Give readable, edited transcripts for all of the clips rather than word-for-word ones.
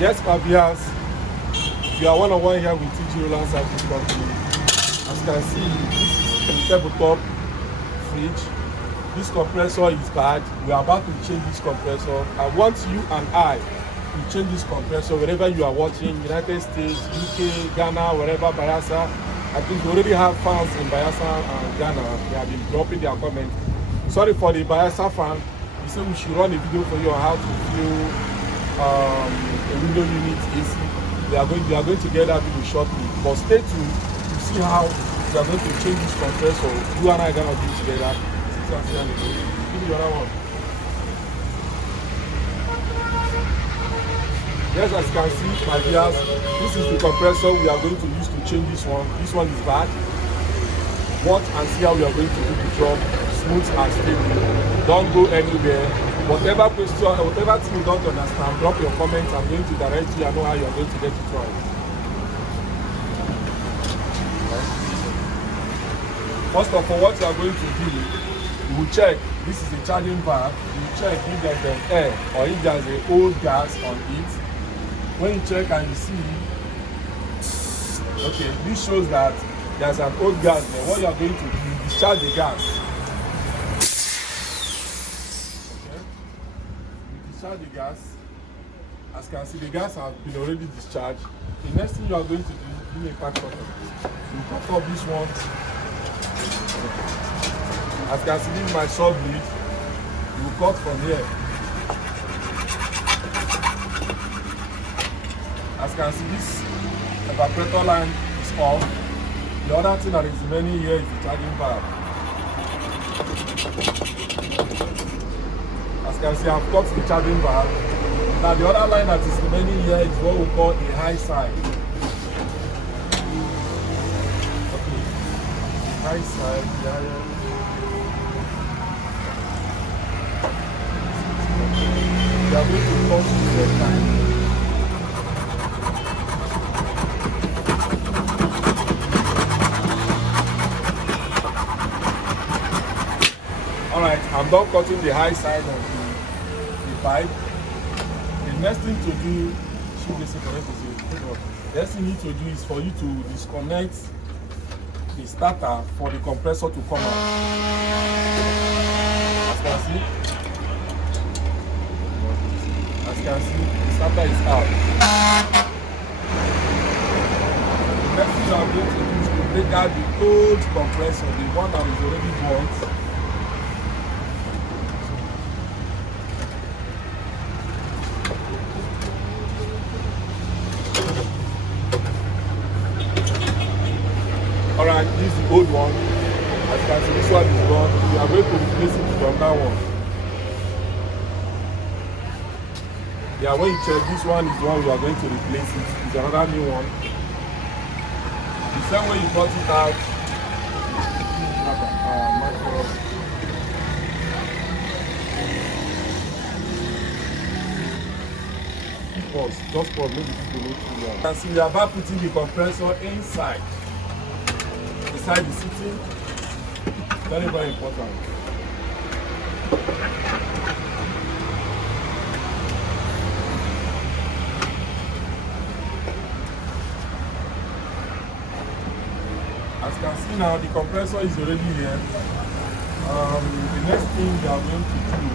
Yes, my viewers, we are one-on-one here with TG Roland Service Company. As you can see, this is the tabletop fridge. This compressor is bad. We are about to change this compressor. I want you and I to change this compressor wherever you are watching, United States, UK, Ghana, wherever, Bayelsa. I think we already have fans in Bayelsa and Ghana. They have been dropping their comments. Sorry for the Bayelsa fan. He said we should run a video for you on how to fill a window unit AC. We are going to get that video shortly. But stay tuned to see how we are going to change this compressor. You and I are going to do it together. Give me the other one. Yes, as you can see, my viewers, this is the compressor we are going to use to change this one. This one is bad. Watch and see how we are going to do the job smooth and stable. Don't go anywhere. Whatever question, whatever thing you don't understand, drop your comments. I'm going to direct you. I know how you are going to get it right. First of all, what you are going to do, you will check. This is a charging valve. You will check if there's an air or if there's an old gas on it. When you check and you see, okay, this shows that there's an old gas there. What you are going to do, you discharge the gas. Okay, you discharge the gas. As you can see, the gas has been already discharged. The next thing you are going to do, give me a pack cutter. You cut off this one. As you can see, this is my saw blade. You will cut from here. As you can see, this evaporator line is off. The other thing that is remaining here is the charging valve. As you can see, I've cut the charging valve. Now the other line that is remaining here is what we call a high side. Okay, the high side, we are going to cut the first line. Alright, I'm done cutting the high side of the pipe. The next thing to do, the next thing you need to do is for you to disconnect the starter for the compressor to come out. As you can see, the starter is out. The next thing I'm going to do is to take out the old compressor, the one that is already bought. Alright, this is the old one. As you can see, this one is gone. We are going to replace it from that one. Yeah, when you check, this one is the one we are going to replace it. It's another new one. The same way you cut it out. Pause, just pause, maybe people need to know. You can see we are about putting the compressor inside. Inside the seating. Very, very important. As you can see now, the compressor is already here. The next thing we are going to do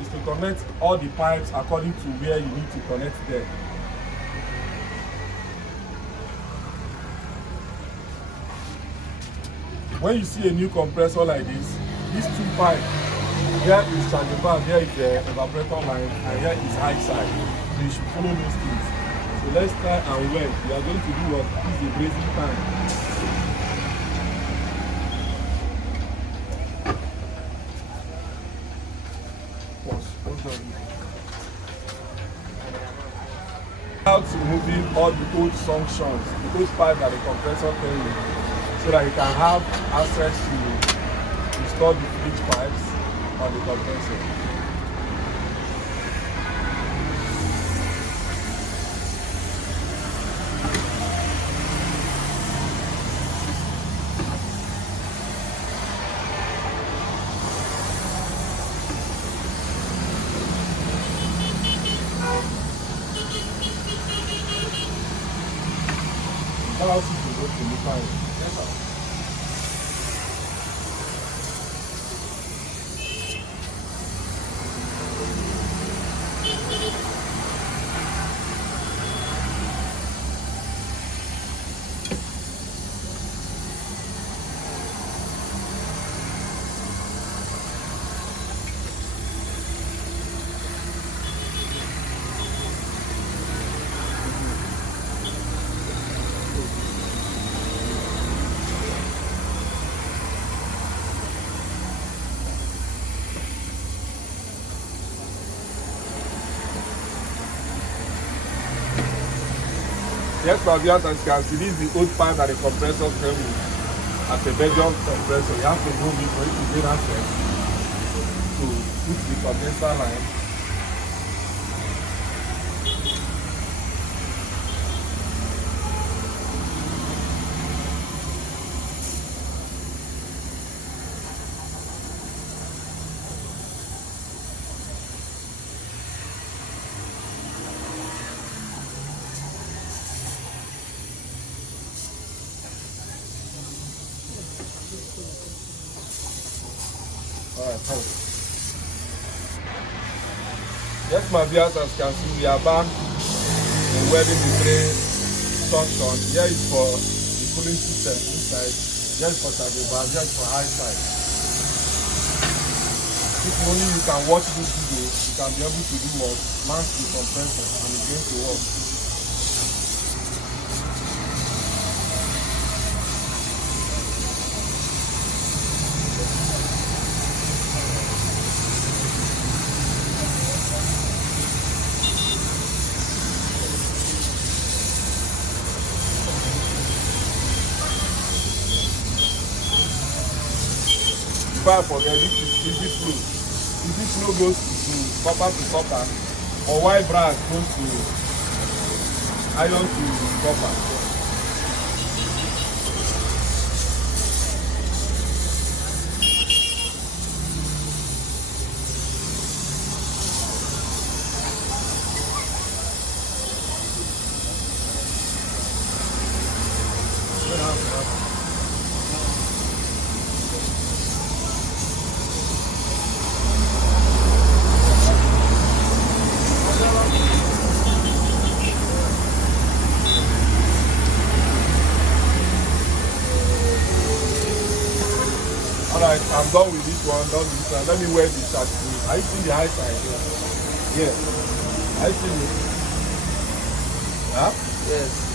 is to connect all the pipes according to where you need to connect them. When you see a new compressor like this, these two pipes, here is charging valve, here is the evaporator line, and here is high side. So you should follow those things. So let's try and weld. We are going to do what is the brazing time. Out removing all the old junctions, the old pipe that the compressor came with, so that you can have access to install the fridge pipes on the compressor. fine. Yes, sir. Yes, my viewers, as you can see, this is the old pipe that the compressor came with. As a Belgian compressor, you have to move it for it to gain access to put the condenser line. Alright, thanks. Yes, my viewers, as you can see, we are back in welding the tray junction. Here is for the cooling system inside. Here is for turbo valve. Here is for high side. If only you can watch this video, you can be able to do what? Mount the compressor and it's going to work. Before I forget, this is easy flow. Easy flow goes to copper to copper, or white brass goes to iron to copper. Alright, I'm done with this one, done with this one. Let me wear this at you. Are you seeing the high side here? Yeah. Are you seeing it? Huh? Yes.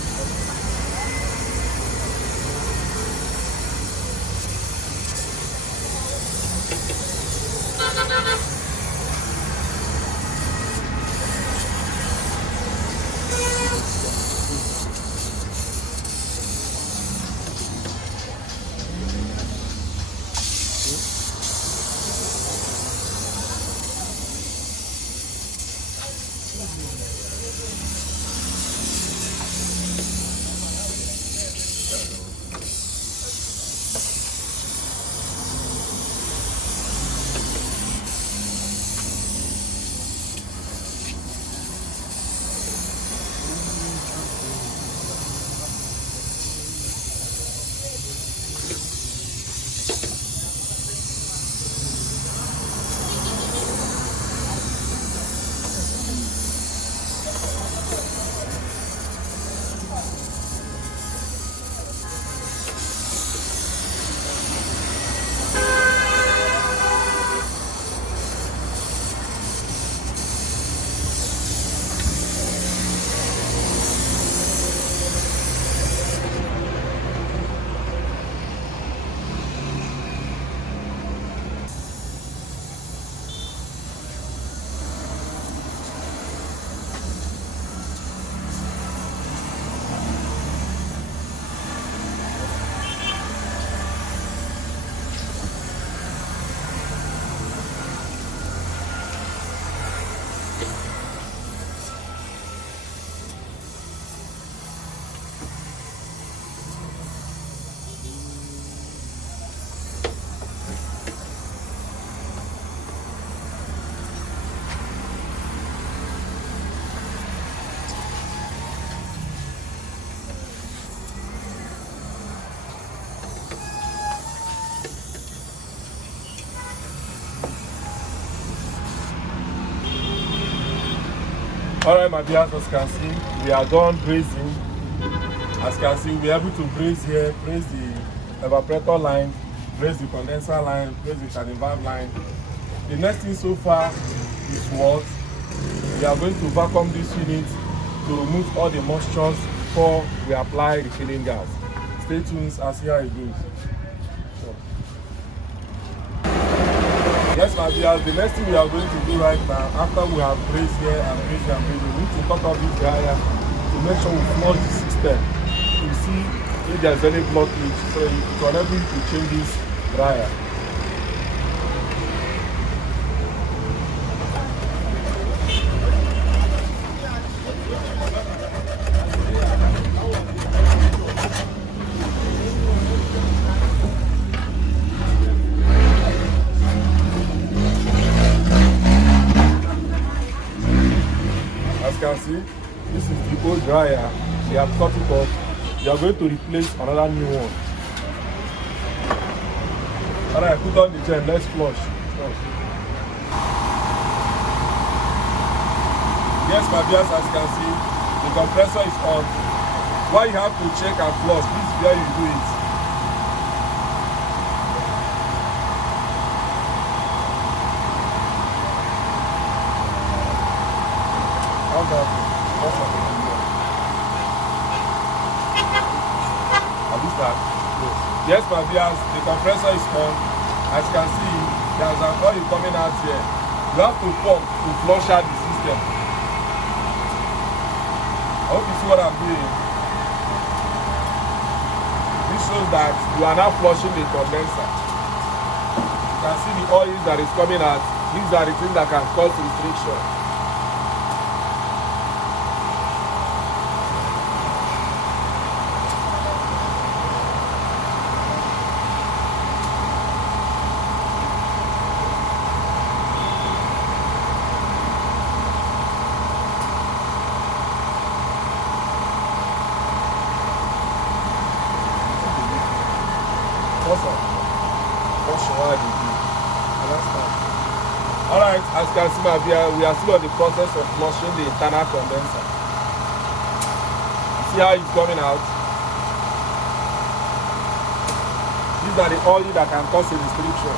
Alright, my dears, as you can see, we are done brazing. As you can see, we are able to braze here, braze the evaporator line, braze the condenser line, braze the shading valve line. The next thing so far is what? We are going to vacuum this unit to remove all the moistures before we apply the filling gas. Stay tuned and see how it goes. Yes, my dears, the next thing we are going to do right now, after we have brazed here and brazed here and brazed, we need to cut off this dryer to make sure we flush the system to see if there's any blockage, so it's unable to change this dryer. As you can see, this is the old dryer. We have cut it off. We are going to replace another new one. Alright, put on the gen, let's flush. Yes, my dears, as you can see, the compressor is on. Why you have to check and flush, this is where you do it. Yes, my dears, the compressor is on. As you can see, there's an oil coming out here. You have to pump to flush out the system. I hope you see what I'm doing. This shows that you are now flushing the condenser. You can see the oil that is coming out. These are the things that can cause restriction. Alright, as you can see, my dear, we are still on the process of flushing the internal condenser. See how it's coming out? These are the oil that can cause a restriction.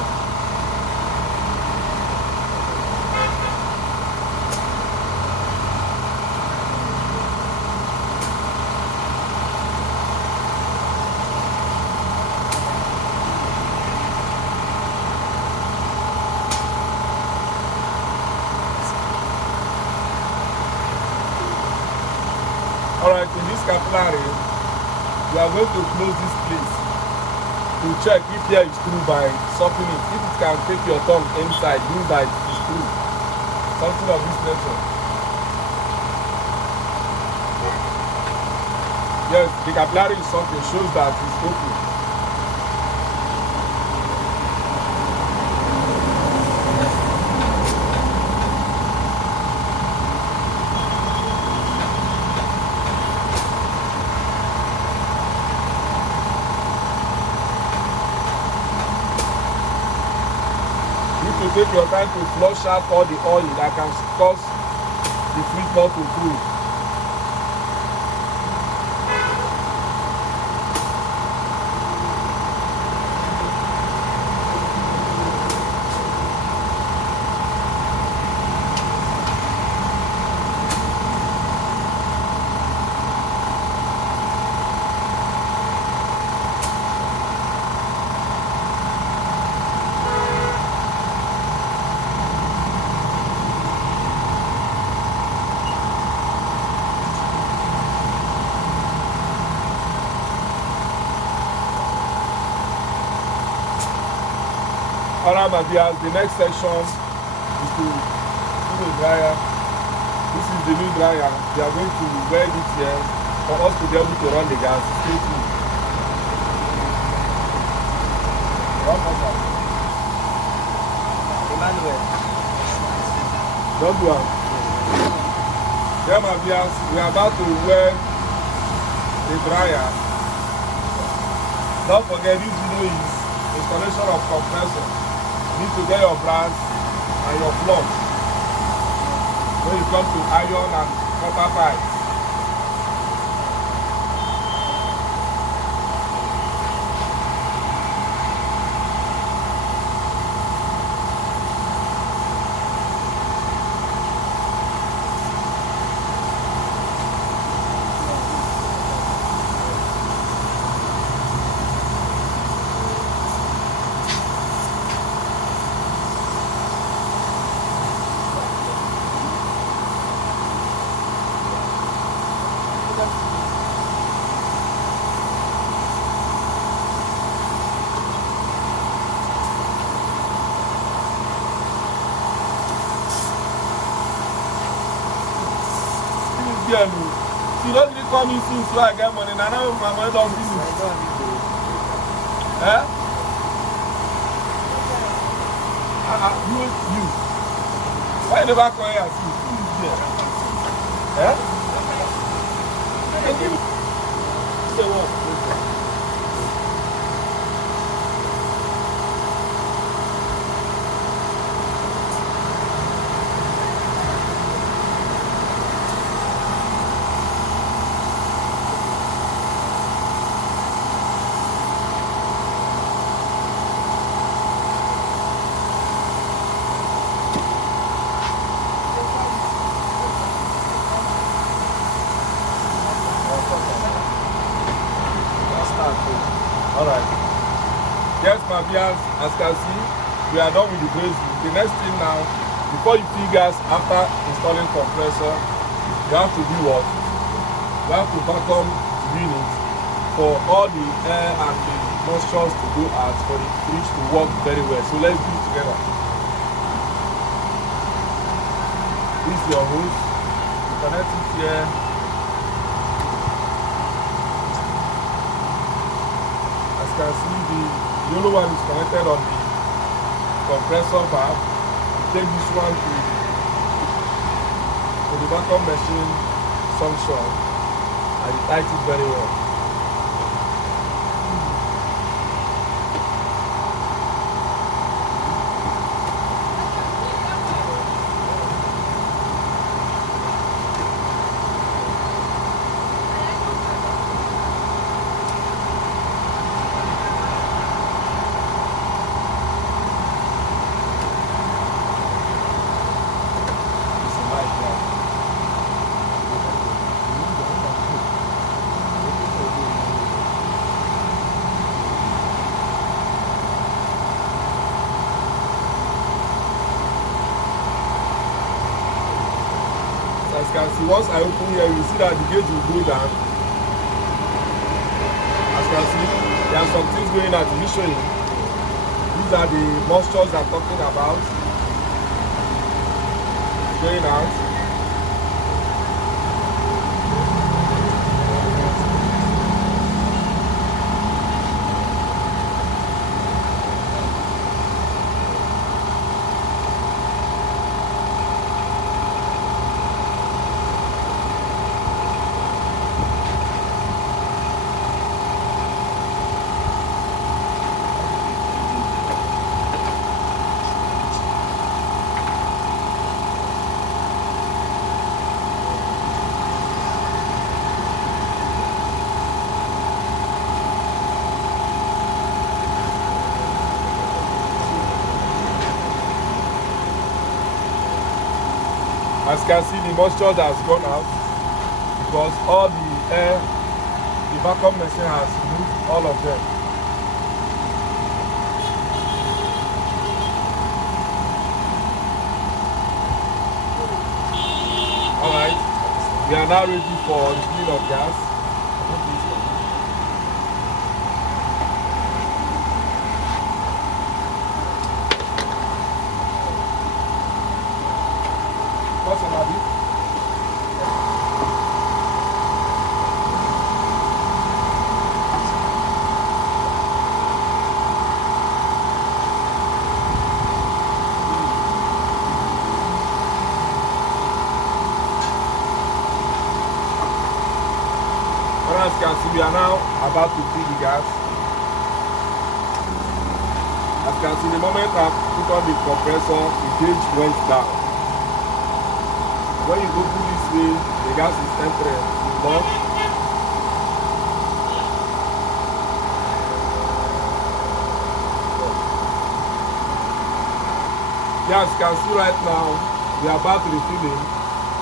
Alright, in this capillary, we are going to close this place to check if here is through by sucking it. If it can take your tongue inside, means that it is through. Something of this nature. Yes, the capillary is something, shows that it's open. To take your time to flush out all the oil that can cause the fluid not to flow. Alright, my dears, the next section is to do the dryer. This is the new dryer. We are going to weld it here for us to be able to run the gas straight through. Don't do it. Then, my dears, we are about to weld the dryer. Don't forget, this video is installation of compressor. You need to get your brass and your plug. when it comes to iron and copper pipes. She don't really come in since so I get money. Now my money don't finish. Eh? You. Why you never come here and see? Who is here? Eh? Give me. Say what? Alright. Yes, my viewers, as you can see, we are done with the brazing. The next thing now, before you fill gas after installing compressor, you have to do what? You have to vacuum the unit for all the air and the moistures to go out for the fridge to work very well. So let's do it together. This is your hose. You connect it here. You can see the yellow one is connected on the compressor valve. You take this one to the vacuum machine function and you tighten it very well. As you can see, once I open here, you see that the gauge will go down. As you can see, there are some things going out. Let me show you. These are the moistures I'm talking about. Going out. As you can see, the moisture has gone out because all the air, the vacuum machine has removed all of them. Alright, we are now ready for the filling of gas. What's your name? As you can see, we are now about to fill the gas. As you can see, the moment I put on the compressor, the gauge went down. When you open this way, the gas is entering. You lock. Yeah, as you can see right now, we are about refilling.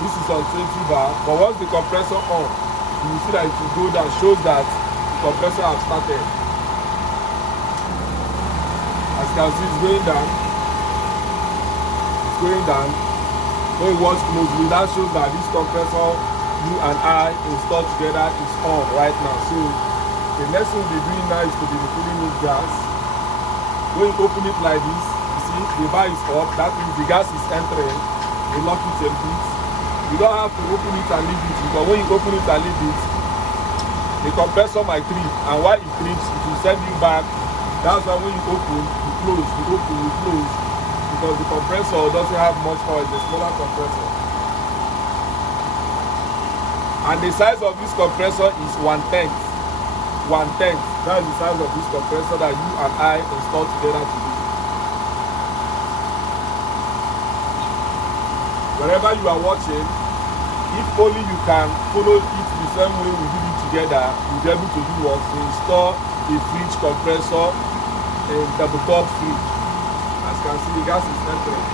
This is on 20 bar, but once the compressor on, you will see that it will go down, shows that the compressor has started. As you can see, it's going down. It's going down. When it works smoothly, that shows that this compressor you and I installed together is on right now. So the next thing we'll be doing now is to be refilling this gas. When you open it like this, the bar is up, that means the gas is entering. You lock it a bit. You don't have to open it and leave it, because when you open it and leave it, the compressor might trip, and while it trips, it will send you back. That's why when you open, you close, you open, you close, because the compressor doesn't have much power. It's a smaller compressor. And the size of this compressor is 1/10. 1/10. That's the size of this compressor that you and I installed together today. Wherever you are watching, if only you can follow it the same way we did it together, you'll be able to do what? To install a fridge compressor, a double top fridge. As you can see, the gas is entering.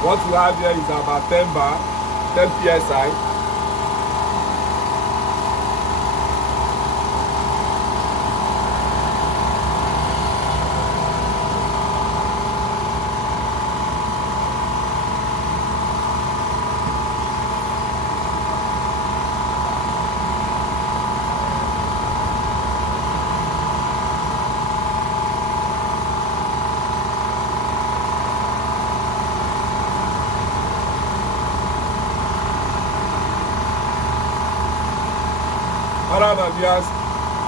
What we have here is about 10 bar, 10 psi. Alright, my viewers,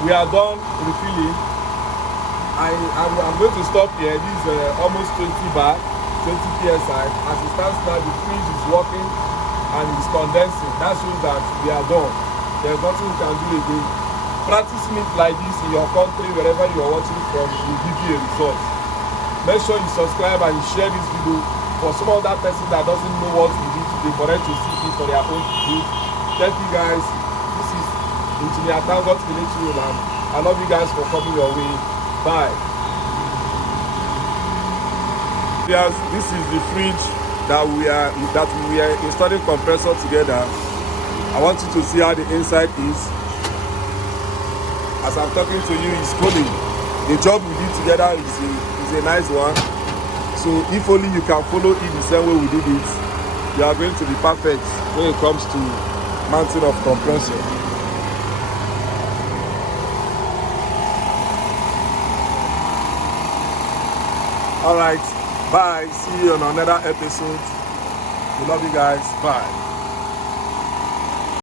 we are done refilling. I'm going to stop here. This is almost 20 bar, 20 psi. As it stands now, the fridge is working and it's condensing. That shows that we are done. There's nothing we can do again. Practicing it like this in your country, wherever you are watching from, will give you a result. Make sure you subscribe and you share this video for some of that person that doesn't know what we did today, for them to see it for their own good. Thank you guys. This is Engineer Tangot Military Roland. I love you guys for coming your way. Bye. Yes, this is the fridge that we are installing compressor together. I want you to see how the inside is. As I'm talking to you, it's cooling. The job we did together is a nice one. So if only you can follow it the same way we did it, you are going to be perfect when it comes to mounting of compressor. All right, bye. See you on another episode. We love you guys. Bye.